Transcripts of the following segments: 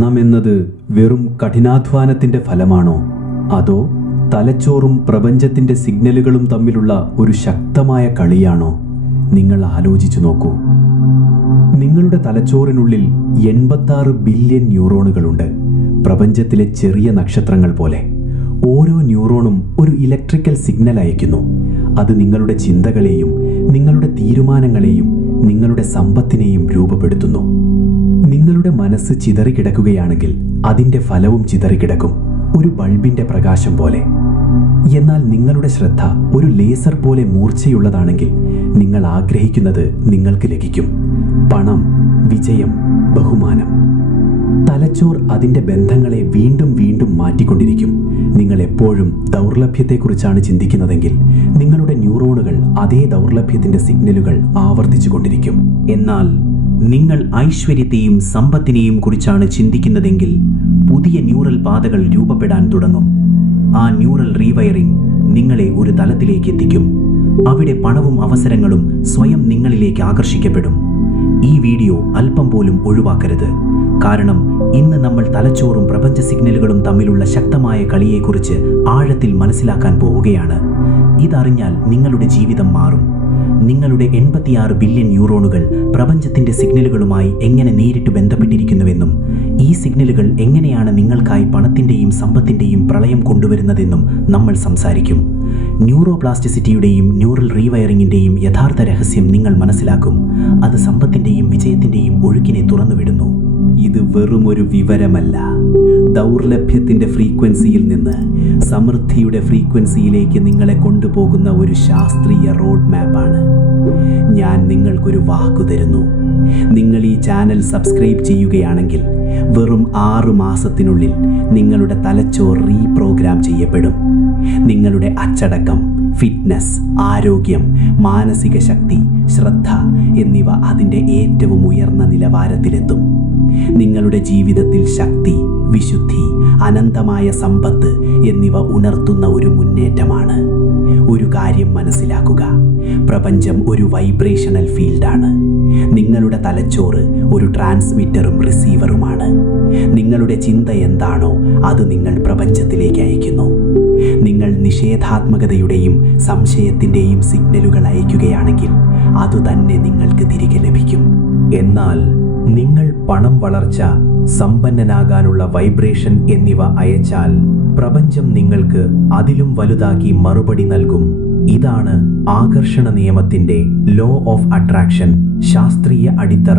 പണം എന്നത് വെറും കഠിനാധ്വാനത്തിന്റെ ഫലമാണോ? അതോ തലച്ചോറും പ്രപഞ്ചത്തിന്റെ സിഗ്നലുകളും തമ്മിലുള്ള ഒരു ശക്തമായ കളിയാണോ? നിങ്ങൾ ആലോചിച്ചു നോക്കൂ. നിങ്ങളുടെ തലച്ചോറിനുള്ളിൽ എൺപത്താറ് ബില്യൺ ന്യൂറോണുകളുണ്ട്. പ്രപഞ്ചത്തിലെ ചെറിയ നക്ഷത്രങ്ങൾ പോലെ. ഓരോ ന്യൂറോണും ഒരു ഇലക്ട്രിക്കൽ സിഗ്നൽ അയക്കുന്നു അത് നിങ്ങളുടെ ചിന്തകളെയും നിങ്ങളുടെ തീരുമാനങ്ങളെയും നിങ്ങളുടെ സമ്പത്തിനെയും രൂപപ്പെടുത്തുന്നു. നിങ്ങളുടെ മനസ്സ് ചിതറിക്കിടക്കുകയാണെങ്കിൽ അതിന്റെ ഫലവും ചിതറിക്കിടക്കും. ഒരു ബൾബിന്റെ പ്രകാശം പോലെ. എന്നാൽ നിങ്ങളുടെ ശ്രദ്ധ ഒരു ലേസർ പോലെ മൂർച്ചയുള്ളതാണെങ്കിൽ നിങ്ങൾ ആഗ്രഹിക്കുന്നത് നിങ്ങൾക്ക് ലഭിക്കും. പണം വിജയം ബഹുമാനം. തലച്ചോർ അതിന്റെ ബന്ധങ്ങളെ വീണ്ടും വീണ്ടും മാറ്റിക്കൊണ്ടിരിക്കും. നിങ്ങൾ എപ്പോഴും ദൗർലഭ്യത്തെക്കുറിച്ചാണ് ചിന്തിക്കുന്നതെങ്കിൽ നിങ്ങളുടെ ന്യൂറോണുകൾ അതേ ദൗർലഭ്യത്തിന്റെ സിഗ്നലുകൾ ആവർത്തിച്ചു കൊണ്ടിരിക്കും. എന്നാൽ നിങ്ങൾ ഐശ്വര്യത്തെയും സമ്പത്തിനെയും കുറിച്ചാണ് ചിന്തിക്കുന്നതെങ്കിൽ പുതിയ ന്യൂറൽ പാതകൾ രൂപപ്പെടാൻ തുടങ്ങും. ആ ന്യൂറൽ റീവയറിംഗ് നിങ്ങളെ ഒരു തലത്തിലേക്ക് എത്തിക്കും. അവിടെ പണവും അവസരങ്ങളും സ്വയം നിങ്ങളിലേക്ക് ആകർഷിക്കപ്പെടും. ഈ വീഡിയോ അല്പം പോലും ഒഴിവാക്കരുത്. കാരണം ഇന്ന് നമ്മൾ തലച്ചോറും പ്രപഞ്ച സിഗ്നലുകളും തമ്മിലുള്ള ശക്തമായ കളിയെക്കുറിച്ച് ആഴത്തിൽ മനസ്സിലാക്കാൻ പോവുകയാണ്. ഇതറിഞ്ഞാൽ നിങ്ങളുടെ ജീവിതം മാറും. നിങ്ങളുടെ എൺപത്തിയാറ് ബില്യൺ ന്യൂറോണുകൾ പ്രപഞ്ചത്തിന്റെ സിഗ്നലുകളുമായി എങ്ങനെ നേരിട്ട് ബന്ധപ്പെട്ടിരിക്കുന്നുവെന്നും ഈ സിഗ്നലുകൾ എങ്ങനെയാണ് നിങ്ങൾക്കായി പണത്തിന്റെയും സമ്പത്തിന്റെയും പ്രളയം കൊണ്ടുവരുന്നതെന്നും നമ്മൾ സംസാരിക്കും. ന്യൂറോപ്ലാസ്റ്റിസിറ്റിയുടെയും ന്യൂറൽ റീവയറിംഗിന്റെയും യഥാർത്ഥ രഹസ്യം നിങ്ങൾ മനസ്സിലാക്കും. അത് സമ്പത്തിന്റെയും വിജയത്തിന്റെയും ഒഴുക്കിനെ തുറന്നുവിടുന്നു. ഇത് വെറും ഒരു വിവരമല്ല. ദൗർലഭ്യത്തിന്റെ ഫ്രീക്വൻസിയിൽ നിന്ന് സമൃദ്ധിയുടെ ഫ്രീക്വൻസിയിലേക്ക് നിങ്ങളെ കൊണ്ടുപോകുന്ന ഒരു ശാസ്ത്രീയ റോഡ് മാപ്പാണ്. ഞാൻ നിങ്ങൾക്കൊരു വാക്കു തരുന്നു. നിങ്ങൾ ഈ ചാനൽ സബ്സ്ക്രൈബ് ചെയ്യുകയാണെങ്കിൽ വെറും ആറു മാസത്തിനുള്ളിൽ നിങ്ങളുടെ തലച്ചോർ റീപ്രോഗ്രാം ചെയ്യപ്പെടും. നിങ്ങളുടെ അച്ചടക്കം ഫിറ്റ്നസ് ആരോഗ്യം മാനസിക ശക്തി ശ്രദ്ധ എന്നിവ അതിന്റെ ഏറ്റവും ഉയർന്ന നിലവാരത്തിലെത്തും. നിങ്ങളുടെ ജീവിതത്തിൽ ശക്തി വിശുദ്ധി അനന്തമായ സമ്പത്ത് എന്നിവ ഉണർത്തുന്ന ഒരു മുന്നേറ്റമാണ്. ഒരു കാര്യം മനസ്സിലാക്കുക. പ്രപഞ്ചം ഒരു വൈബ്രേഷണൽ ഫീൽഡാണ്. നിങ്ങളുടെ തലച്ചോറ് ഒരു ട്രാൻസ്മിറ്ററും റിസീവറുമാണ്. നിങ്ങളുടെ ചിന്ത എന്താണോ അത് നിങ്ങൾ പ്രപഞ്ചത്തിലേക്ക് അയക്കുന്നു. നിങ്ങൾ നിഷേധാത്മകതയുടെയും സംശയത്തിന്റെയും സിഗ്നലുകൾ അയക്കുകയാണെങ്കിൽ അതുതന്നെ നിങ്ങൾക്ക് തിരികെ ലഭിക്കും. എന്നാൽ നിങ്ങൾ പണം വളർച്ച സമ്പന്നനാകാനുള്ള വൈബ്രേഷൻ എന്നിവ അയച്ചാൽ പ്രപഞ്ചം നിങ്ങൾക്ക് അതിലും വലുതാക്കി മറുപടി നൽകും. ഇതാണ് ആകർഷണ നിയമത്തിന്റെ ലോ ഓഫ് അട്രാക്ഷൻ ശാസ്ത്രീയ അടിത്തറ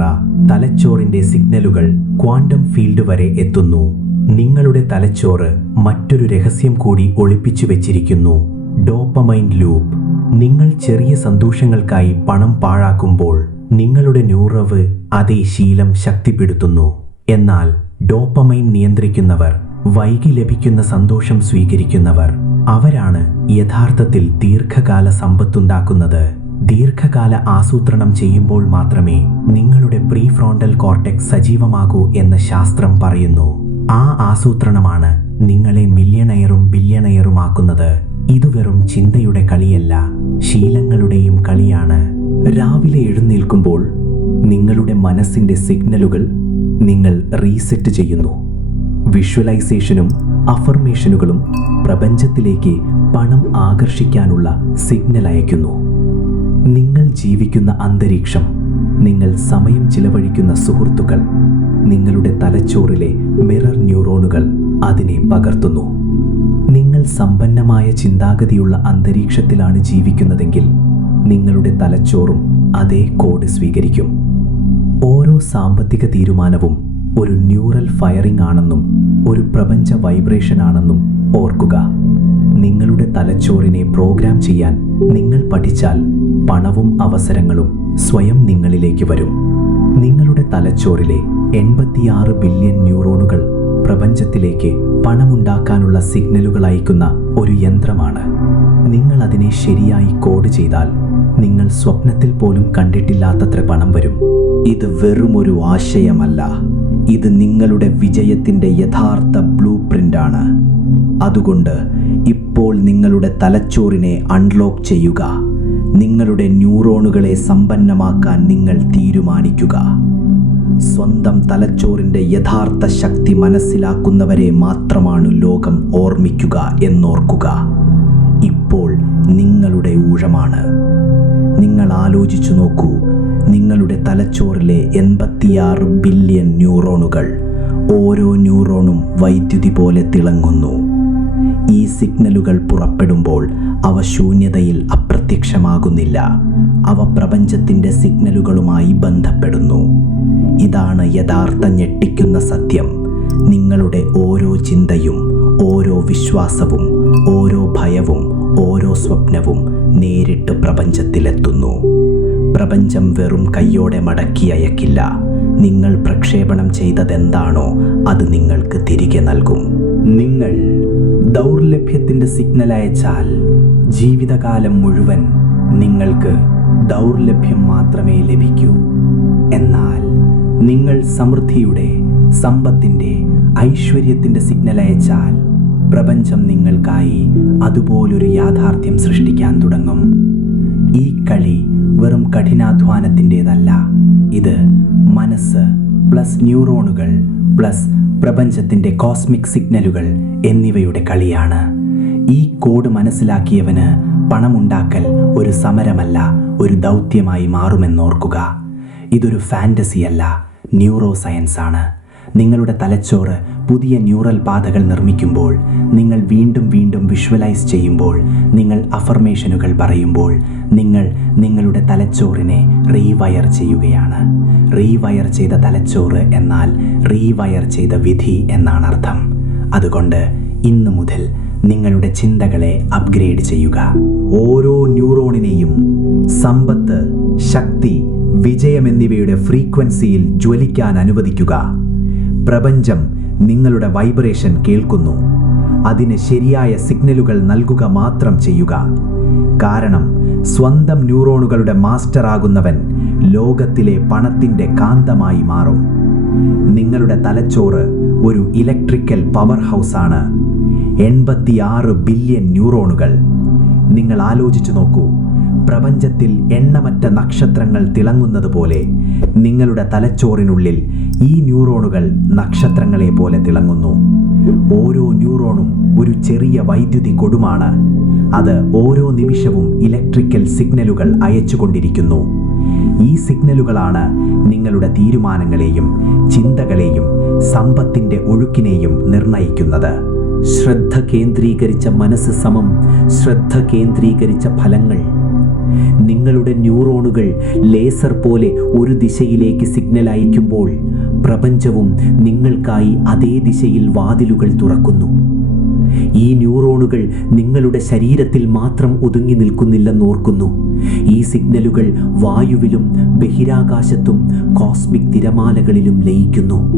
തലച്ചോറിന്റെ സിഗ്നലുകൾ ക്വാണ്ടം ഫീൽഡ് വരെ എത്തുന്നു. നിങ്ങളുടെ തലച്ചോറ് മറ്റൊരു രഹസ്യം കൂടി ഒളിപ്പിച്ചു വെച്ചിരിക്കുന്നു. Dopamine loop. നിങ്ങൾ ചെറിയ സന്തോഷങ്ങൾക്കായി പണം പാഴാക്കുമ്പോൾ നിങ്ങളുടെ ന്യൂറവ് അതേ ശീലം ശക്തിപ്പെടുത്തുന്നു. എന്നാൽ ഡോപ്പമൈൻ നിയന്ത്രിക്കുന്നവർ വൈകി ലഭിക്കുന്ന സന്തോഷം സ്വീകരിക്കുന്നവർ അവരാണ് യഥാർത്ഥത്തിൽ ദീർഘകാല സമ്പത്തുണ്ടാക്കുന്നത്. ദീർഘകാല ആസൂത്രണം ചെയ്യുമ്പോൾ മാത്രമേ നിങ്ങളുടെ പ്രീ ഫ്രോണ്ടൽ കോർട്ടെക്സ് സജീവമാകൂ എന്ന് ശാസ്ത്രം പറയുന്നു. ആ ആസൂത്രണമാണ് നിങ്ങളെ മില്യണയറും ബില്യണയറുമാക്കുന്നത്. ഇത് വെറും ചിന്തയുടെ കളിയല്ല ശീലങ്ങളുടെയും കളിയാണ്. രാവിലെ എഴുന്നേൽക്കുമ്പോൾ നിങ്ങളുടെ മനസ്സിന്റെ സിഗ്നലുകൾ നിങ്ങൾ റീസെറ്റ് ചെയ്യുന്നു. വിഷ്വലൈസേഷനും അഫർമേഷനുകളും പ്രപഞ്ചത്തിലേക്ക് പണം ആകർഷിക്കാനുള്ള സിഗ്നൽ അയക്കുന്നു നിങ്ങൾ ജീവിക്കുന്ന അന്തരീക്ഷം നിങ്ങൾ സമയം ചിലവഴിക്കുന്ന സുഹൃത്തുക്കൾ നിങ്ങളുടെ തലച്ചോറിലെ മിറർ ന്യൂറോണുകൾ അതിനെ പകർത്തുന്നു. നിങ്ങൾ സമ്പന്നമായ ചിന്താഗതിയുള്ള അന്തരീക്ഷത്തിലാണ് ജീവിക്കുന്നതെങ്കിൽ നിങ്ങളുടെ തലച്ചോറും അതേ കോഡ് സ്വീകരിക്കും. സാമ്പത്തിക തീരുമാനവും ഒരു ന്യൂറൽ ഫയറിംഗ് ആണെന്നും ഒരു പ്രപഞ്ച വൈബ്രേഷൻ ആണെന്നും ഓർക്കുക. നിങ്ങളുടെ തലച്ചോറിനെ പ്രോഗ്രാം ചെയ്യാൻ നിങ്ങൾ പഠിച്ചാൽ പണവും അവസരങ്ങളും സ്വയം നിങ്ങളിലേക്ക് വരും. നിങ്ങളുടെ തലച്ചോറിലെ എൺപത്തിയാറ് ബില്യൺ ന്യൂറോണുകൾ പ്രപഞ്ചത്തിലേക്ക് പണമുണ്ടാക്കാനുള്ള സിഗ്നലുകൾ അയക്കുന്ന ഒരു യന്ത്രമാണ്. നിങ്ങൾ അതിനെ ശരിയായി കോഡ് ചെയ്താൽ നിങ്ങൾ സ്വപ്നത്തിൽ പോലും കണ്ടിട്ടില്ലാത്തത്ര പണം വരും. ഇത് വെറുമൊരു ആശയമല്ല. ഇത് നിങ്ങളുടെ വിജയത്തിന്റെ യഥാർത്ഥ ബ്ലൂ പ്രിന്റാണ് അതുകൊണ്ട് ഇപ്പോൾ നിങ്ങളുടെ തലച്ചോറിനെ അൺലോക്ക് ചെയ്യുക. നിങ്ങളുടെ ന്യൂറോണുകളെ സമ്പന്നമാക്കാൻ നിങ്ങൾ തീരുമാനിക്കുക. സ്വന്തം തലച്ചോറിന്റെ യഥാർത്ഥ ശക്തി മനസ്സിലാക്കുന്നവരെ മാത്രമാണ് ലോകം ഓർമ്മിക്കുക എന്നോർക്കുക. ഇപ്പോൾ നിങ്ങളുടെ ഊഴമാണ്. നിങ്ങൾ ആലോചിച്ചു നോക്കൂ. നിങ്ങളുടെ തലച്ചോറിലെ എൺപത്തിയാറ് ബില്യൺ ന്യൂറോണുകൾ ഓരോ ന്യൂറോണും വൈദ്യുതി പോലെ തിളങ്ങുന്നു. ഈ സിഗ്നലുകൾ പുറപ്പെടുമ്പോൾ അവ ശൂന്യതയിൽ അപ്രത്യക്ഷമാകുന്നില്ല. അവ പ്രപഞ്ചത്തിന്റെ സിഗ്നലുകളുമായി ബന്ധപ്പെടുന്നു. ഇതാണ് യഥാർത്ഥ ഞെട്ടിക്കുന്ന സത്യം. നിങ്ങളുടെ ഓരോ ചിന്തയും ഓരോ വിശ്വാസവും ഓരോ ഭയവും ഓരോ സ്വപ്നവും നേരിട്ട് പ്രപഞ്ചത്തിലെത്തുന്നു. പ്രപഞ്ചം വെറും കയ്യോടെ മടക്കി അയക്കില്ല. നിങ്ങൾ പ്രക്ഷേപണം ചെയ്തതെന്താണോ അത് നിങ്ങൾക്ക് തിരികെ നൽകും. നിങ്ങൾ ദൗർലഭ്യത്തിന്റെ സിഗ്നൽ അയച്ചാൽ ജീവിതകാലം മുഴുവൻ നിങ്ങൾക്ക് ദൗർലഭ്യം മാത്രമേ ലഭിക്കൂ. എന്നാൽ നിങ്ങൾ സമൃദ്ധിയുടെ സമ്പത്തിന്റെ ഐശ്വര്യത്തിന്റെ സിഗ്നൽ അയച്ചാൽ പ്രപഞ്ചം നിങ്ങൾക്കായി അതുപോലൊരു യാഥാർത്ഥ്യം സൃഷ്ടിക്കാൻ തുടങ്ങും. ഈ കളി വെറും കഠിനാധ്വാനത്തിന്റെതല്ല. ഇത് മനസ്സ് പ്ലസ് ന്യൂറോണുകൾ പ്ലസ് പ്രപഞ്ചത്തിന്റെ കോസ്മിക് സിഗ്നലുകൾ എന്നിവയുടെ കളിയാണ്. ഈ കോഡ് മനസ്സിലാക്കിയവന് പണമുണ്ടാക്കൽ ഒരു സമരമല്ല ഒരു ദൗത്യമായി മാറുമെന്നോർക്കുക. ഇതൊരു ഫാന്റസിയല്ല ന്യൂറോ സയൻസ് ആണ് നിങ്ങളുടെ തലച്ചോറ് പുതിയ ന്യൂറൽ പാതകൾ നിർമ്മിക്കുമ്പോൾ നിങ്ങൾ വീണ്ടും വീണ്ടും വിഷ്വലൈസ് ചെയ്യുമ്പോൾ നിങ്ങൾ അഫർമേഷനുകൾ പറയുമ്പോൾ നിങ്ങൾ നിങ്ങളുടെ തലച്ചോറിനെ റീവയർ ചെയ്യുകയാണ്. റീവയർ ചെയ്ത തലച്ചോറ് എന്നാൽ റീവയർ ചെയ്ത വിധി എന്നാണ് അർത്ഥം. അതുകൊണ്ട് ഇന്നു മുതൽ നിങ്ങളുടെ ചിന്തകളെ അപ്ഗ്രേഡ് ചെയ്യുക. ഓരോ ന്യൂറോണിനെയും സമ്പത്ത് ശക്തി വിജയം എന്നിവയുടെ ഫ്രീക്വൻസിയിൽ ജ്വലിക്കാൻ അനുവദിക്കുക. പ്രപഞ്ചം നിങ്ങളുടെ വൈബ്രേഷൻ കേൾക്കുന്നു. അതിന് ശരിയായ സിഗ്നലുകൾ നൽകുക മാത്രം ചെയ്യുക. കാരണം സ്വന്തം ന്യൂറോണുകളുടെ മാസ്റ്ററാകുന്നവൻ ലോകത്തിലെ പണത്തിന്റെ കാന്തമായി മാറും. നിങ്ങളുടെ തലച്ചോറ് ഒരു ഇലക്ട്രിക്കൽ പവർ ഹൗസാണ്. എൺപത്തിയാറ് ബില്യൺ ന്യൂറോണുകൾ. നിങ്ങൾ ആലോചിച്ചു നോക്കൂ പ്രപഞ്ചത്തിൽ എണ്ണമറ്റ നക്ഷത്രങ്ങൾ തിളങ്ങുന്നത് പോലെ നിങ്ങളുടെ തലച്ചോറിനുള്ളിൽ ഈ ന്യൂറോണുകൾ നക്ഷത്രങ്ങളെ പോലെ തിളങ്ങുന്നു. ഓരോ ന്യൂറോണും ഒരു ചെറിയ വൈദ്യുതി കൊടുമാണ്. അത് ഓരോ നിമിഷവും ഇലക്ട്രിക്കൽ സിഗ്നലുകൾ അയച്ചുകൊണ്ടിരിക്കുന്നു. ഈ സിഗ്നലുകളാണ് നിങ്ങളുടെ തീരുമാനങ്ങളെയും ചിന്തകളെയും സമ്പത്തിന്റെ ഒഴുക്കിനെയും നിർണയിക്കുന്നത്. ശ്രദ്ധ കേന്ദ്രീകരിച്ച മനസ്സ് സമം. ശ്രദ്ധ കേന്ദ്രീകരിച്ച ഫലങ്ങൾ. നിങ്ങളുടെ ന്യൂറോണുകൾ ലേസർ പോലെ ഒരു ദിശയിലേക്ക് സിഗ്നൽ അയക്കുമ്പോൾ പ്രപഞ്ചവും നിങ്ങൾക്കായി അതേ ദിശയിൽ വാതിലുകൾ തുറക്കുന്നു. ഈ ന്യൂറോണുകൾ നിങ്ങളുടെ ശരീരത്തിൽ മാത്രം ഒതുങ്ങി നിൽക്കുന്നില്ലെന്നോർക്കുന്നു ഈ സിഗ്നലുകൾ വായുവിലും ബഹിരാകാശത്തും കോസ്മിക് തിരമാലകളിലും ലയിക്കുന്നു.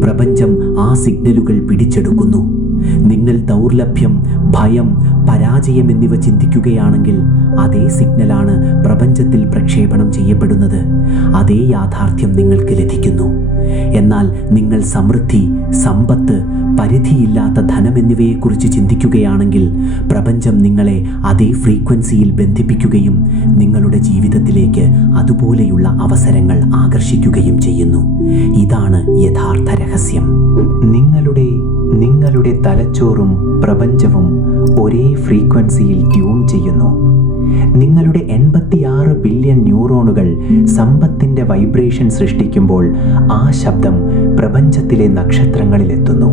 പ്രപഞ്ചം ആ സിഗ്നലുകൾ പിടിച്ചെടുക്കുന്നു. നിങ്ങൾ ദൗർലഭ്യം ഭയം പരാജയം എന്നിവ ചിന്തിക്കുകയാണെങ്കിൽ അതേ സിഗ്നലാണ് പ്രപഞ്ചത്തിൽ പ്രക്ഷേപണം ചെയ്യപ്പെടുന്നത്. അതേ യാഥാർത്ഥ്യം നിങ്ങൾക്ക് ലഭിക്കുന്നു. എന്നാൽ നിങ്ങൾ സമൃദ്ധി സമ്പത്ത് പരിധിയില്ലാത്ത ധനം എന്നിവയെക്കുറിച്ച് ചിന്തിക്കുകയാണെങ്കിൽ പ്രപഞ്ചം നിങ്ങളെ അതേ ഫ്രീക്വൻസിയിൽ ബന്ധിപ്പിക്കുകയും നിങ്ങളുടെ ജീവിതത്തിലേക്ക് അതുപോലെയുള്ള അവസരങ്ങൾ ആകർഷിക്കുകയും ചെയ്യുന്നു. ഇതാണ് യഥാർത്ഥ രഹസ്യം. നിങ്ങളുടെ നിങ്ങളുടെ തലച്ചോറും പ്രപഞ്ചവും ഒരേ ഫ്രീക്വൻസിയിൽ ട്യൂൺ ചെയ്യുന്നു. നിങ്ങളുടെ എൺപത്തിയാറ് ബില്യൺ ന്യൂറോണുകൾ സമ്പത്തിന്റെ വൈബ്രേഷൻ സൃഷ്ടിക്കുമ്പോൾ ആ ശബ്ദം പ്രപഞ്ചത്തിലെ നക്ഷത്രങ്ങളിലെത്തുന്നു.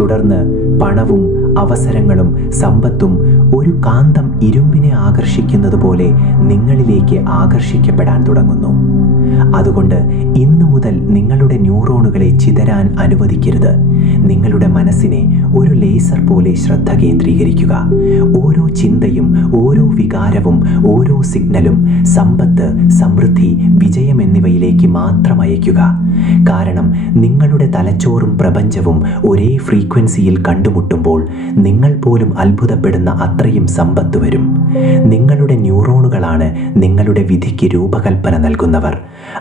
തുടർന്ന് പണവും അവസരങ്ങളും സമ്പത്തും ഒരു കാന്തം ഇരുമ്പിനെ ആകർഷിക്കുന്നത് പോലെ നിങ്ങളിലേക്ക് ആകർഷിക്കപ്പെടാൻ തുടങ്ങുന്നു. അതുകൊണ്ട് ഇന്നു മുതൽ നിങ്ങളുടെ ന്യൂറോണുകളെ ചിതരാൻ അനുവദിക്കരുത്. നിങ്ങളുടെ മനസ്സിനെ ഒരു ലേസർ പോലെ ശ്രദ്ധ കേന്ദ്രീകരിക്കുക. ഓരോ ചിന്തയും ഓരോ വികാരവും ഓരോ സിഗ്നലും സമ്പത്ത് സമൃദ്ധി വിജയം എന്നിവയിലേക്ക് മാത്രം അയയ്ക്കുക. കാരണം നിങ്ങളുടെ തലച്ചോറും പ്രപഞ്ചവും ഒരേ ഫ്രീക്വൻസിയിൽ കണ്ടുമുട്ടുമ്പോൾ നിങ്ങൾ പോലും അത്ഭുതപ്പെടുന്ന അത്രയും സമ്പത്ത് വരും. നിങ്ങളുടെ ന്യൂറോണുകളാണ് നിങ്ങളുടെ വിധിക്ക് രൂപകൽപ്പന നൽകുന്നവർ.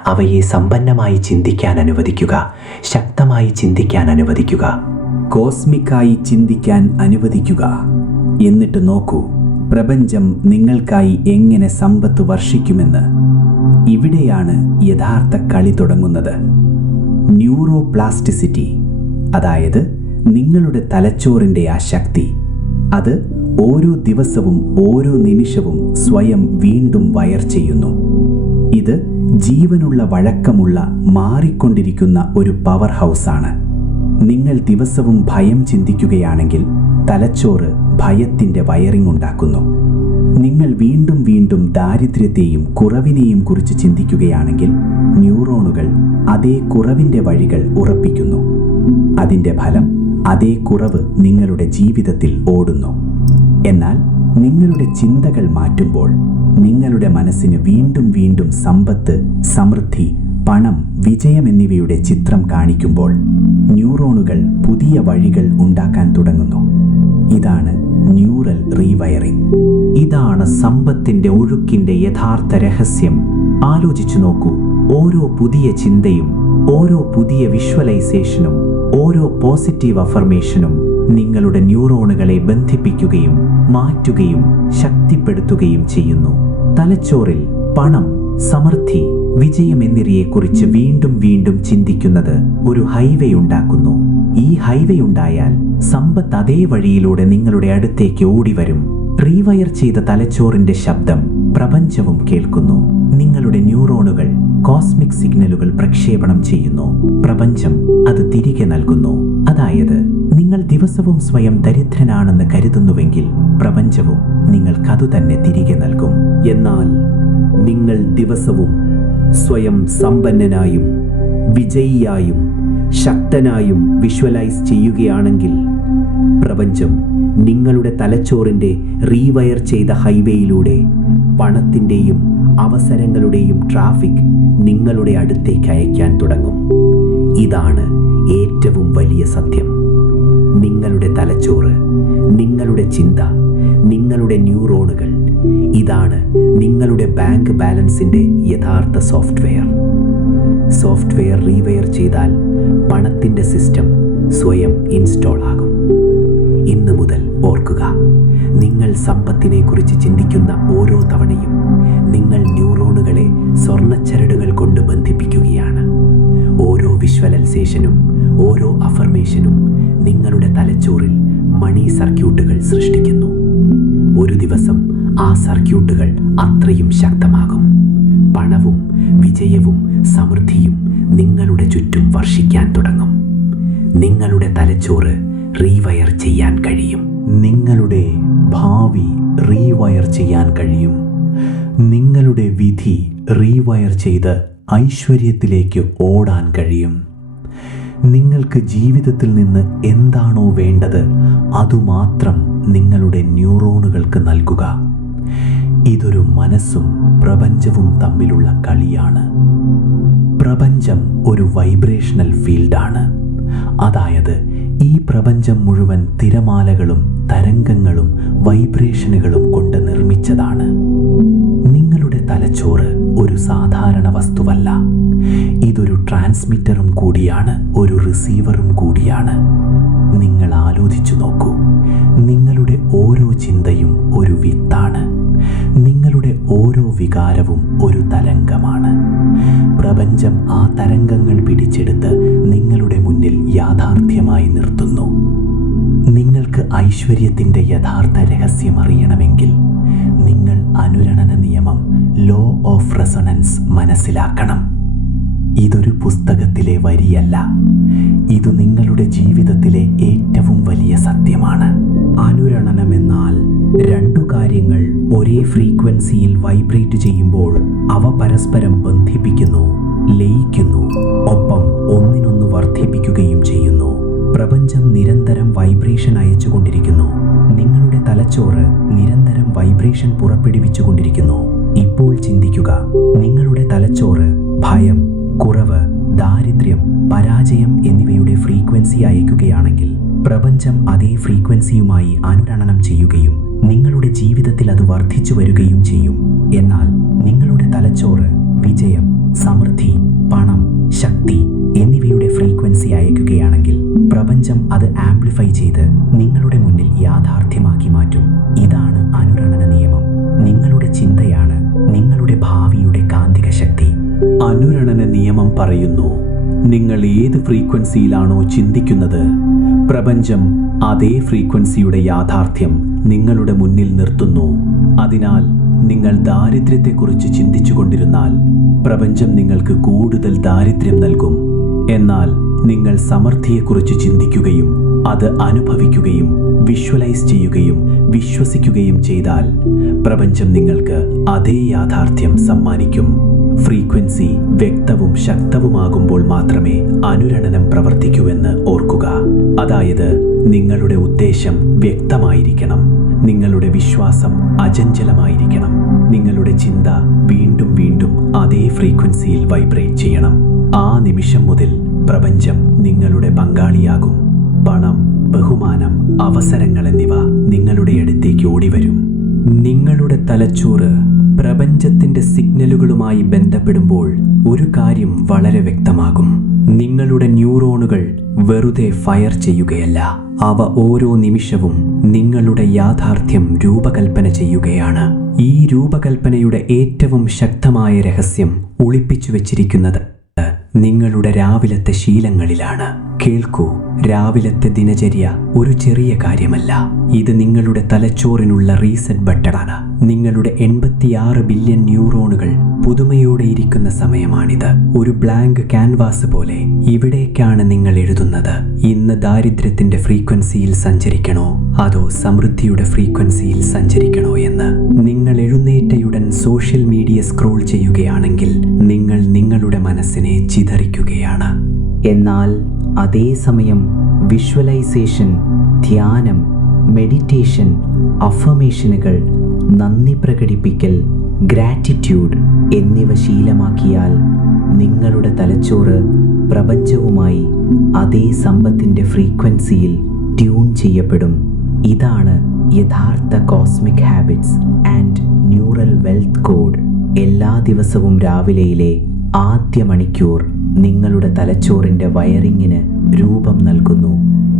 അവയെ സമ്പന്നമായി ചിന്തിക്കാൻ അനുവദിക്കുക ശക്തമായി ചിന്തിക്കാൻ അനുവദിക്കുക കോസ്മിക്കായി ചിന്തിക്കാൻ അനുവദിക്കുക. എന്നിട്ട് നോക്കൂ പ്രപഞ്ചം നിങ്ങൾക്കായി എങ്ങനെ സമ്പത്ത് വർഷിക്കുമെന്ന്. ഇവിടെയാണ് യഥാർത്ഥ കളി തുടങ്ങുന്നത്. ന്യൂറോ പ്ലാസ്റ്റിസിറ്റി അതായത് നിങ്ങളുടെ തലച്ചോറിന്റെ ആ ശക്തി. അത് ഓരോ ദിവസവും ഓരോ നിമിഷവും സ്വയം വീണ്ടും വയർ ചെയ്യുന്നു. ഇത് ജീവനുള്ള വഴക്കമുള്ള മാറിക്കൊണ്ടിരിക്കുന്ന ഒരു പവർ ഹൗസാണ് നിങ്ങൾ ദിവസവും ഭയം ചിന്തിക്കുകയാണെങ്കിൽ തലച്ചോറ് ഭയത്തിന്റെ വയറിംഗ് ഉണ്ടാക്കുന്നു. നിങ്ങൾ വീണ്ടും വീണ്ടും ദാരിദ്ര്യത്തെയും കുറവിനെയും കുറിച്ച് ചിന്തിക്കുകയാണെങ്കിൽ ന്യൂറോണുകൾ അതേ കുറവിന്റെ വഴികൾ ഉറപ്പിക്കുന്നു. അതിന്റെ ഫലം അതേ കുറവ് നിങ്ങളുടെ ജീവിതത്തിൽ ഓടുന്നു. എന്നാൽ നിങ്ങളുടെ ചിന്തകൾ മാറ്റുമ്പോൾ നിങ്ങളുടെ മനസ്സിന് വീണ്ടും വീണ്ടും സമ്പത്ത് സമൃദ്ധി പണം വിജയം എന്നിവയുടെ ചിത്രം കാണിക്കുമ്പോൾ ന്യൂറോണുകൾ പുതിയ വഴികൾ ഉണ്ടാക്കാൻ തുടങ്ങുന്നു. ഇതാണ് ന്യൂറൽ റീവയറിംഗ്. ഇതാണ് സമ്പത്തിന്റെ ഒഴുക്കിന്റെ യഥാർത്ഥ രഹസ്യം. ആലോചിച്ചു നോക്കൂ. ഓരോ പുതിയ ചിന്തയും ഓരോ പുതിയ വിഷ്വലൈസേഷനും ഓരോ പോസിറ്റീവ് അഫർമേഷനും നിങ്ങളുടെ ന്യൂറോണുകളെ ബന്ധിപ്പിക്കുകയും മാറ്റുകയും ശക്തിപ്പെടുത്തുകയും ചെയ്യുന്നു. തലച്ചോറിൽ പണം സമൃദ്ധി വിജയം എന്നിവയെക്കുറിച്ച് വീണ്ടും വീണ്ടും ചിന്തിക്കുന്നത് ഒരു ഹൈവേ ഉണ്ടാക്കുന്നു. ഈ ഹൈവേ ഉണ്ടായാൽ സമ്പത്ത് അതേ വഴിയിലൂടെ നിങ്ങളുടെ അടുത്തേക്ക് ഓടിവരും. റീവയർ ചെയ്ത തലച്ചോറിന്റെ ശബ്ദം പ്രപഞ്ചവും കേൾക്കുന്നു. നിങ്ങളുടെ ന്യൂറോണുകൾ കോസ്മിക് സിഗ്നലുകൾ പ്രക്ഷേപണം ചെയ്യുന്നു. പ്രപഞ്ചം അത് തിരികെ നൽകുന്നു. അതായത് നിങ്ങൾ ദിവസവും സ്വയം ദരിദ്രനാണെന്ന് കരുതുന്നുവെങ്കിൽ പ്രപഞ്ചവും നിങ്ങൾക്കതു തന്നെ തിരികെ നൽകും. എന്നാൽ നിങ്ങൾ ദിവസവും സ്വയം സമ്പന്നനായും വിജയിയായും ശക്തനായും വിഷ്വലൈസ് ചെയ്യുകയാണെങ്കിൽ പ്രപഞ്ചം നിങ്ങളുടെ തലച്ചോറിന്റെ റീവയർ ചെയ്ത ഹൈവേയിലൂടെ പണത്തിന്റെയും അവസരങ്ങളുടെയും ട്രാഫിക് നിങ്ങളുടെ അടുത്തേക്ക് അയക്കാൻ തുടങ്ങും. ഇതാണ് ഏറ്റവും വലിയ സത്യം. നിങ്ങളുടെ തലച്ചോറ് നിങ്ങളുടെ ചിന്ത നിങ്ങളുടെ ന്യൂറോണുകൾ. ഇതാണ് നിങ്ങളുടെ ബാങ്ക് ബാലൻസിന്റെ യഥാർത്ഥ സോഫ്റ്റ്വെയർ. സോഫ്റ്റ്വെയർ റീവെയർ ചെയ്താൽ പണത്തിന്റെ സിസ്റ്റം സ്വയം ഇൻസ്റ്റാൾ ആകും. ഇന്ന് മുതൽ ഓർക്കുക നിങ്ങൾ സമ്പത്തിനെക്കുറിച്ച് ചിന്തിക്കുന്ന ഓരോ തവണയും നിങ്ങൾ ന്യൂറോണുകളെ സ്വർണച്ചരടുകൾ കൊണ്ട് ബന്ധിപ്പിക്കുകയാണ്. ഓരോ വിഷ്വലൈസേഷനും ഓരോ അഫർമേഷനും നിങ്ങളുടെ തലച്ചോറിൽ മണി സർക്യൂട്ടുകൾ സൃഷ്ടിക്കുന്നു. ഒരു ദിവസം ആ സർക്യൂട്ടുകൾ അത്രയും ശക്തമാകും. പണവും വിജയവും സമൃദ്ധിയും നിങ്ങളുടെ ചുറ്റും വർഷിക്കാൻ തുടങ്ങും. നിങ്ങളുടെ തലച്ചോറ് റീവയർ ചെയ്യാൻ കഴിയും. നിങ്ങളുടെ ഭാവി റീവയർ ചെയ്യാൻ കഴിയും. നിങ്ങളുടെ വിധി റീവയർ ചെയ്ത് ഐശ്വര്യത്തിലേക്ക് ഓടാൻ കഴിയും. നിങ്ങൾക്ക് ജീവിതത്തിൽ നിന്ന് എന്താണോ വേണ്ടത് അതുമാത്രം നിങ്ങളുടെ ന്യൂറോണുകൾക്ക് നൽകുക. ഇതൊരു മനസ്സും പ്രപഞ്ചവും തമ്മിലുള്ള കളിയാണ്. പ്രപഞ്ചം ഒരു വൈബ്രേഷണൽ ഫീൽഡാണ്. അതായത് ഈ പ്രപഞ്ചം മുഴുവൻ തിരമാലകളും തരംഗങ്ങളും വൈബ്രേഷനുകളും കൊണ്ട് നിർമ്മിച്ചതാണ്. നിങ്ങളുടെ തലച്ചോറ് ഒരു സാധാരണ വസ്തുവല്ല. ഇതൊരു ട്രാൻസ്മിറ്ററും കൂടിയാണ് ഒരു റിസീവറും കൂടിയാണ്. നിങ്ങൾ ആലോചിച്ചു നോക്കൂ. നിങ്ങളുടെ ഓരോ ചിന്തയും ഒരു വിത്താണ്. നിങ്ങളുടെ ഓരോ വികാരവും ഒരു തരംഗമാണ്. പ്രപഞ്ചം ആ തരംഗങ്ങൾ പിടിച്ചെടുത്ത് നിങ്ങളുടെ മുന്നിൽ യാഥാർത്ഥ്യമായി നിർത്തുന്നു. നിങ്ങൾക്ക് ഐശ്വര്യത്തിന്റെ യഥാർത്ഥ രഹസ്യം അറിയണമെങ്കിൽ നിങ്ങൾ അനുരണന നിയമം ലോ ഓഫ് റെസൊണൻസ് മനസ്സിലാക്കണം. ഇതൊരു പുസ്തകത്തിലെ വരിയല്ല. ഇത് നിങ്ങളുടെ ജീവിതത്തിലെ ഏറ്റവും വലിയ സത്യമാണ്. അനുരണനം എന്നാൽ രണ്ടു കാര്യങ്ങൾ ഒരേ ഫ്രീക്വൻസിയിൽ വൈബ്രേറ്റ് ചെയ്യുമ്പോൾ അവ പരസ്പരം ബന്ധിപ്പിക്കുന്നു ലയിക്കുന്നു ഒപ്പം ഒന്നിനൊന്ന് വർദ്ധിപ്പിക്കുകയും ചെയ്യുന്നു. പ്രപഞ്ചം നിരന്തരം വൈബ്രേഷൻ അയച്ചുകൊണ്ടിരിക്കുന്നു. നിങ്ങളുടെ തലച്ചോറ് നിരന്തരം വൈബ്രേഷൻ പുറപ്പെടുവിച്ചുകൊണ്ടിരിക്കുന്നു. ഇപ്പോൾ ചിന്തിക്കുക നിങ്ങളുടെ തലച്ചോറ് ഭയം കുറവ് ദാരിദ്ര്യം പരാജയം എന്നിവയുടെ ഫ്രീക്വൻസി അയക്കുകയാണെങ്കിൽ പ്രപഞ്ചം അതേ ഫ്രീക്വൻസിയുമായി അനുരണനം ചെയ്യുകയും നിങ്ങളുടെ ജീവിതത്തിൽ അത് വർദ്ധിച്ചു വരികയും ചെയ്യും. എന്നാൽ നിങ്ങളുടെ തലച്ചോറ് വിജയം സമൃദ്ധി പണം ശക്തി എന്നിവയുടെ പ്രപഞ്ചം അത് ആംപ്ലിഫൈ ചെയ്ത് നിങ്ങളുടെ മുന്നിൽ യാഥാർത്ഥ്യമാക്കി മാറ്റും. ഇതാണ് അനുരണന നിയമം. നിങ്ങളുടെ ചിന്തയാണ് നിങ്ങളുടെ ഭാവിയുടെ കാന്തിക ശക്തി അനുരണന നിയമം പറയുന്നു നിങ്ങൾ ഏത് ഫ്രീക്വൻസിയിലാണോ ചിന്തിക്കുന്നത് പ്രപഞ്ചം അതേ ഫ്രീക്വൻസിയുടെ യാഥാർത്ഥ്യം നിങ്ങളുടെ മുന്നിൽ നിർത്തുന്നു. അതിനാൽ നിങ്ങൾ ദാരിദ്ര്യത്തെക്കുറിച്ച് ചിന്തിച്ചുകൊണ്ടിരുന്നാൽ പ്രപഞ്ചം നിങ്ങൾക്ക് കൂടുതൽ ദാരിദ്ര്യം നൽകും. എന്നാൽ നിങ്ങൾ സമൃദ്ധിയെക്കുറിച്ച് ചിന്തിക്കുകയും അത് അനുഭവിക്കുകയും വിഷ്വലൈസ് ചെയ്യുകയും വിശ്വസിക്കുകയും ചെയ്താൽ പ്രപഞ്ചം നിങ്ങൾക്ക് അതേ യാഥാർത്ഥ്യം സമ്മാനിക്കും. ഫ്രീക്വൻസി വ്യക്തവും ശക്തവുമാകുമ്പോൾ മാത്രമേ അനുരണനം പ്രവർത്തിക്കൂവെന്ന് ഓർക്കുക. അതായത് നിങ്ങളുടെ ഉദ്ദേശം വ്യക്തമായിരിക്കണം. നിങ്ങളുടെ വിശ്വാസം അചഞ്ചലമായിരിക്കണം. നിങ്ങളുടെ ചിന്ത വീണ്ടും വീണ്ടും അതേ ഫ്രീക്വൻസിയിൽ വൈബ്രേറ്റ് ചെയ്യണം. ആ നിമിഷം മുതൽ പ്രപഞ്ചം നിങ്ങളുടെ പങ്കാളിയാകും. പണം ബഹുമാനം അവസരങ്ങൾ എന്നിവ നിങ്ങളുടെ അടുത്തേക്ക് ഓടിവരും. നിങ്ങളുടെ തലച്ചോറ് പ്രപഞ്ചത്തിന്റെ സിഗ്നലുകളുമായി ബന്ധപ്പെടുമ്പോൾ ഒരു കാര്യം വളരെ വ്യക്തമാകും. നിങ്ങളുടെ ന്യൂറോണുകൾ വെറുതെ ഫയർ ചെയ്യുകയല്ല. അവ ഓരോ നിമിഷവും നിങ്ങളുടെ യാഥാർത്ഥ്യം രൂപകൽപ്പന ചെയ്യുകയാണ്. ഈ രൂപകൽപ്പനയുടെ ഏറ്റവും ശക്തമായ രഹസ്യം ഒളിപ്പിച്ചു വച്ചിരിക്കുന്നത് നിങ്ങളുടെ രാവിലത്തെ ശീലങ്ങളിലാണ്. കേൾക്കൂ രാവിലത്തെ ദിനചര്യ ഒരു ചെറിയ കാര്യമല്ല. ഇത് നിങ്ങളുടെ തലച്ചോറിനുള്ള റീസെറ്റ് ബട്ടണാണ്. നിങ്ങളുടെ എൺപത്തിയാറ് ബില്യൺ ന്യൂറോണുകൾ പുതുമയോടെ ഇരിക്കുന്ന സമയമാണിത്. ഒരു ബ്ലാങ്ക് ക്യാൻവാസ് പോലെ ഇവിടേക്കാണ് നിങ്ങൾ എഴുതുന്നത്. ഇന്ന് ദാരിദ്ര്യത്തിന്റെ ഫ്രീക്വൻസിയിൽ സഞ്ചരിക്കണോ? അതോ സമൃദ്ധിയുടെ ഫ്രീക്വൻസിയിൽ സഞ്ചരിക്കണോ എന്ന്? നിങ്ങൾ എഴുന്നേറ്റയുടൻ സോഷ്യൽ മീഡിയ സ്ക്രോൾ ചെയ്യുകയാണെങ്കിൽ നിങ്ങൾ നിങ്ങളുടെ മനസ്സിനെ ചിതറിക്കുകയാണ്. എന്നാൽ അതേസമയം വിഷ്വലൈസേഷൻ ധ്യാനം മെഡിറ്റേഷൻ അഫമേഷനുകൾ നന്ദി പ്രകടിപ്പിക്കൽ ഗ്രാറ്റിറ്റ്യൂഡ് എന്നിവ ശീലമാക്കിയാൽ നിങ്ങളുടെ തലച്ചോറ് പ്രപഞ്ചവുമായി അതേ സമ്പത്തിന്റെ ഫ്രീക്വൻസിയിൽ ട്യൂൺ ചെയ്യപ്പെടും. ഇതാണ് യഥാർത്ഥ cosmic habits and neural wealth code എല്ലാ ദിവസവും രാവിലെയിലെ ആദ്യ മണിക്കൂർ നിങ്ങളുടെ തലച്ചോറിന്റെ വയറിങ്ങിന് രൂപം നൽകുന്നു.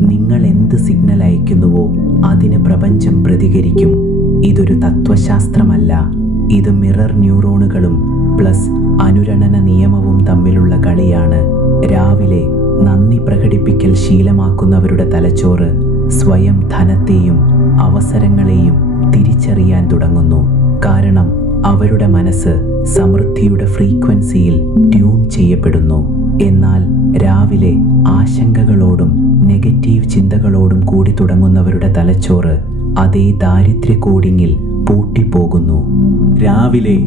നിങ്ങൾ എന്ത് സിഗ്നൽ അയക്കുന്നുവോ അതിന് പ്രപഞ്ചം പ്രതികരിക്കും. ഇതൊരു തത്വശാസ്ത്രമല്ല. ഇത് മിറർ ന്യൂറോണുകളും പ്ലസ് അനുരണന നിയമവും തമ്മിലുള്ള കളിയാണ്. രാവിലെ നന്ദി പ്രകടിപ്പിക്കൽ ശീലമാക്കുന്നവരുടെ തലച്ചോറ് സ്വയം ധനത്തെയും അവസരങ്ങളെയും തിരിച്ചറിയാൻ തുടങ്ങുന്നു. കാരണം അവരുടെ മനസ്സ് സമൃദ്ധിയുടെ ഫ്രീക്വൻസിയിൽ ട്യൂൺ ചെയ്യപ്പെടുന്നു. എന്നാൽ രാവിലെ ആശങ്കകളോടും നെഗറ്റീവ് ചിന്തകളോടും കൂടി തുടങ്ങുന്നവരുടെ തലച്ചോറ് അതേ ദാരിദ്ര്യ കോഡിങ്ങിൽ പൂട്ടിപ്പോകുന്നു. രാവിലെ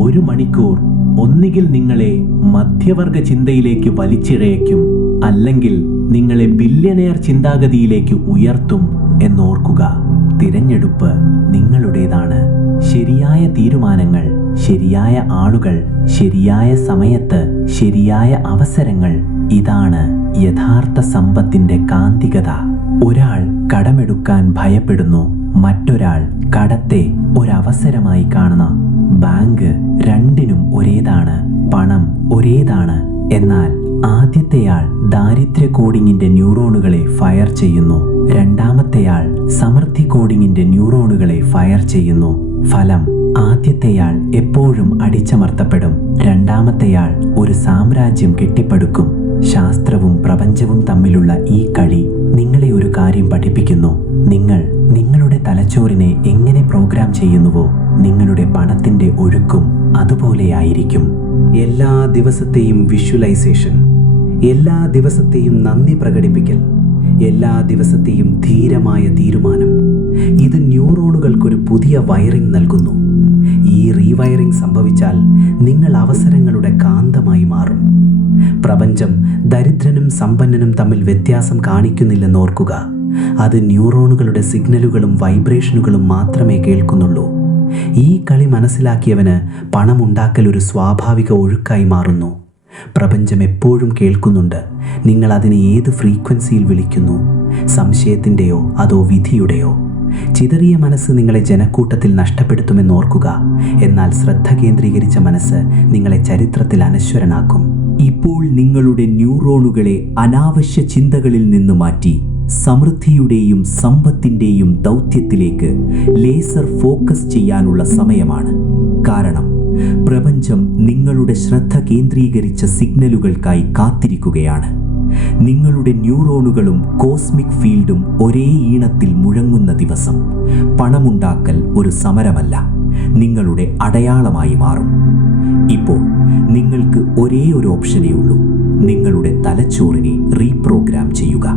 ഒരു മണിക്കൂർ ഒന്നുകിൽ നിങ്ങളെ മധ്യവർഗ ചിന്തയിലേക്ക് വലിച്ചിഴയ്ക്കും അല്ലെങ്കിൽ നിങ്ങളെ ബില്യനെയർ ചിന്താഗതിയിലേക്ക് ഉയർത്തും എന്നോർക്കുക. തിരഞ്ഞെടുപ്പ് നിങ്ങളുടേതാണ്. ശരിയായ തീരുമാനങ്ങൾ ശരിയായ ആളുകൾ ശരിയായ സമയത്ത് ശരിയായ അവസരങ്ങൾ ഇതാണ് യഥാർത്ഥ സമ്പത്തിന്റെ കാന്തികത. ഒരാൾ കടമെടുക്കാൻ ഭയപ്പെടുന്നു മറ്റൊരാൾ കടത്തെ ഒരവസരമായി കാണുന്ന. ബാങ്ക് രണ്ടിനും ഒരേതാണ് പണം ഒരേതാണ്. എന്നാൽ ആദ്യത്തെയാൾ ദാരിദ്ര്യ കോഡിങ്ങിന്റെ ന്യൂറോണുകളെ ഫയർ ചെയ്യുന്നു. രണ്ടാമത്തെയാൾ സമൃദ്ധി കോഡിങ്ങിന്റെ ന്യൂറോണുകളെ ഫയർ ചെയ്യുന്നു. ഫലം ആദ്യത്തെയാൾ എപ്പോഴും അടിച്ചമർത്തപ്പെടും. രണ്ടാമത്തെയാൾ ഒരു സാമ്രാജ്യം കെട്ടിപ്പടുക്കും. ശാസ്ത്രവും പ്രപഞ്ചവും തമ്മിലുള്ള ഈ കളി നിങ്ങളെ ഒരു കാര്യം പഠിപ്പിക്കുന്നു. നിങ്ങൾ നിങ്ങളുടെ തലച്ചോറിനെ എങ്ങനെ പ്രോഗ്രാം ചെയ്യുന്നുവോ നിങ്ങളുടെ പണത്തിന്റെ ഒഴുക്കും അതുപോലെയായിരിക്കും. എല്ലാ ദിവസത്തെയും വിഷ്വലൈസേഷൻ. എല്ലാ ദിവസത്തെയും നന്ദി പ്രകടിപ്പിക്കൽ. എല്ലാ ദിവസത്തെയും ധീരമായ തീരുമാനം. ഇത് ന്യൂറോണുകൾക്കൊരു പുതിയ വയറിംഗ് നൽകുന്നു. ഈ റീവയറിംഗ് സംഭവിച്ചാൽ നിങ്ങൾ അവസരങ്ങളുടെ കാന്തമായി മാറും. പ്രപഞ്ചം ദരിദ്രനും സമ്പന്നനും തമ്മിൽ വ്യത്യാസം കാണിക്കുന്നില്ലെന്ന് ഓർക്കുക. അത് ന്യൂറോണുകളുടെ സിഗ്നലുകളും വൈബ്രേഷനുകളും മാത്രമേ കേൾക്കുന്നുള്ളൂ. ഈ കളി മനസ്സിലാക്കിയവന് പണമുണ്ടാക്കൽ ഒരു സ്വാഭാവിക ഒഴുക്കായി മാറുന്നു. പ്രപഞ്ചം എപ്പോഴും കേൾക്കുന്നുണ്ട്. നിങ്ങൾ അതിനെ ഏത് ഫ്രീക്വൻസിയിൽ വിളിക്കുന്നു? സംശയത്തിന്റെയോ അതോ വിധിയുടെയോ? ചിതറിയ മനസ്സ് നിങ്ങളെ ജനക്കൂട്ടത്തിൽ നഷ്ടപ്പെടുത്തുമെന്നോർക്കുക എന്നാൽ ശ്രദ്ധ കേന്ദ്രീകരിച്ച മനസ്സ് നിങ്ങളെ ചരിത്രത്തിൽ അനശ്വരനാക്കും. ഇപ്പോൾ നിങ്ങളുടെ ന്യൂറോണുകളെ അനാവശ്യ ചിന്തകളിൽ നിന്ന് മാറ്റി സമൃദ്ധിയുടെയും സമ്പത്തിന്റെയും ദൗത്യത്തിലേക്ക് ലേസർ ഫോക്കസ് ചെയ്യാനുള്ള സമയമാണ്. കാരണം പ്രപഞ്ചം നിങ്ങളുടെ ശ്രദ്ധ കേന്ദ്രീകരിച്ച സിഗ്നലുകൾക്കായി കാത്തിരിക്കുകയാണ്. നിങ്ങളുടെ ന്യൂറോണുകളും കോസ്മിക് ഫീൽഡും ഒരേ ഈണത്തിൽ മുഴങ്ങുന്ന ദിവസം. പണമുണ്ടാക്കൽ ഒരു സമരമല്ല. നിങ്ങളുടെ അടയാളമായി മാറും. ഇപ്പോൾ നിങ്ങൾക്ക് ഒരേ ഒരു ഓപ്ഷനേ ഉള്ളൂ. നിങ്ങളുടെ തലച്ചോറിനെ റീപ്രോഗ്രാം ചെയ്യുക.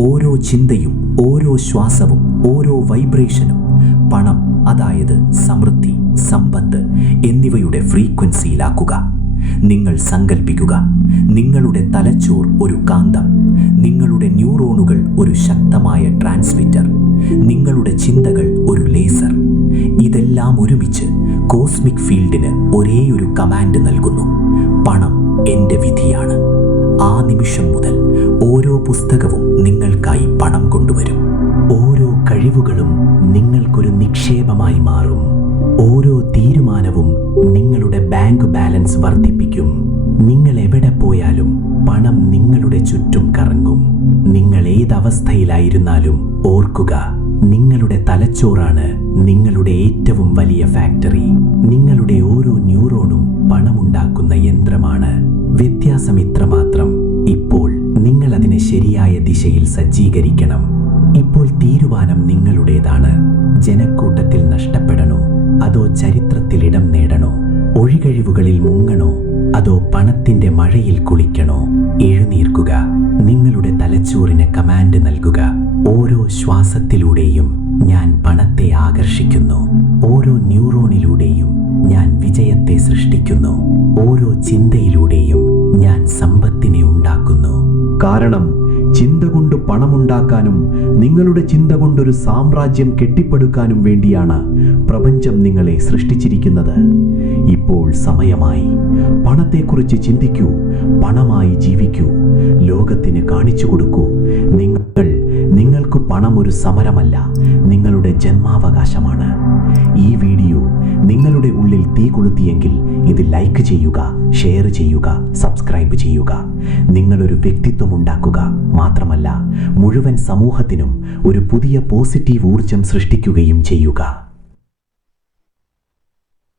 ഓരോ ചിന്തയും ഓരോ ശ്വാസവും ഓരോ വൈബ്രേഷനും പണം അതായത് സമൃദ്ധി സമ്പത്ത് എന്നിവയുടെ ഫ്രീക്വൻസിയിലാക്കുക. നിങ്ങൾ സങ്കൽപ്പിക്കുക. നിങ്ങളുടെ തലച്ചോർ ഒരു കാന്തം. നിങ്ങളുടെ ന്യൂറോണുകൾ ഒരു ശക്തമായ ട്രാൻസ്മിറ്റർ. നിങ്ങളുടെ ചിന്തകൾ ഒരു ലേസർ. ഇതെല്ലാം ഒരുമിച്ച് കോസ്മിക് ഫീൽഡിന് ഒരേ ഒരു കമാൻഡ് നൽകുന്നു. പണം എന്റെ വിധിയാണ്. ആ നിമിഷം മുതൽ ഓരോ പുസ്തകവും നിങ്ങൾക്കായി പണം കൊണ്ടുവരും. ഓരോ കഴിവുകളും നിങ്ങൾക്കൊരു നിക്ഷേപമായി മാറും. ഓരോ തീരുമാനവും നിങ്ങളുടെ ബാങ്ക് ബാലൻസ് വർദ്ധിപ്പിക്കും. നിങ്ങൾ എവിടെ പോയാലും പണം നിങ്ങളുടെ ചുറ്റും കറങ്ങും. നിങ്ങൾ ഏതവസ്ഥയിലായിരുന്നാലും ഓർക്കുക നിങ്ങളുടെ തലച്ചോറാണ് നിങ്ങളുടെ ഏറ്റവും വലിയ ഫാക്ടറി. നിങ്ങളുടെ ഓരോ ന്യൂറോണും പണമുണ്ടാക്കുന്ന യന്ത്രമാണ്. വ്യത്യാസം ഇത്രമാത്രം. ഇപ്പോൾ നിങ്ങൾ അതിനെ ശരിയായ ദിശയിൽ സജ്ജീകരിക്കണം. ഇപ്പോൾ തീരുമാനം നിങ്ങളുടേതാണ്. ജനക്കൂട്ടത്തിൽ നഷ്ടപ്പെടണോ? അതോ ചരിത്രത്തിൽ ഇടം നേടണോ? ഒഴികഴിവുകളിൽ മുങ്ങണോ? അതോ പണത്തിന്റെ മഴയിൽ കുളിക്കണോ? എഴുന്നീർക്കുക നിങ്ങളുടെ തലച്ചോറിന് കമാൻഡ് നൽകുക. ഓരോ ശ്വാസത്തിലൂടെയും ഞാൻ പണത്തെ ആകർഷിക്കുന്നു. ഓരോ ന്യൂറോണിലൂടെയും ഞാൻ വിജയത്തെ സൃഷ്ടിക്കുന്നു. ഓരോ ചിന്തയിലൂടെയും ഞാൻ സമ്പത്തിനെ ഉണ്ടാക്കുന്നു. കാരണം ചിന്ത കൊണ്ട് പണമുണ്ടാക്കാനും നിങ്ങളുടെ ചിന്ത കൊണ്ടൊരു സാമ്രാജ്യം കെട്ടിപ്പടുക്കാനും വേണ്ടിയാണ് പ്രപഞ്ചം നിങ്ങളെ സൃഷ്ടിച്ചിരിക്കുന്നത്. ഇപ്പോൾ സമയമായി. പണത്തെക്കുറിച്ച് ചിന്തിക്കൂ. പണമായി ജീവിക്കൂ. ലോകത്തിന് കാണിച്ചു കൊടുക്കൂ. നിങ്ങൾ നിങ്ങൾക്ക് പണം ഒരു സമരമല്ല നിങ്ങളുടെ ജന്മാവകാശമാണ്. ഈ വീഡിയോ നിങ്ങളുടെ ഉള്ളിൽ തീ കൊളുത്തിയെങ്കിൽ ഇത് ലൈക്ക് ചെയ്യുക ഷെയർ ചെയ്യുക സബ്സ്ക്രൈബ് ചെയ്യുക. നിങ്ങളൊരു വ്യക്തിത്വം ഉണ്ടാക്കുക മാത്രമല്ല മുഴുവൻ സമൂഹത്തിനും ഒരു പുതിയ പോസിറ്റീവ് ഊർജം സൃഷ്ടിക്കുകയും ചെയ്യുക.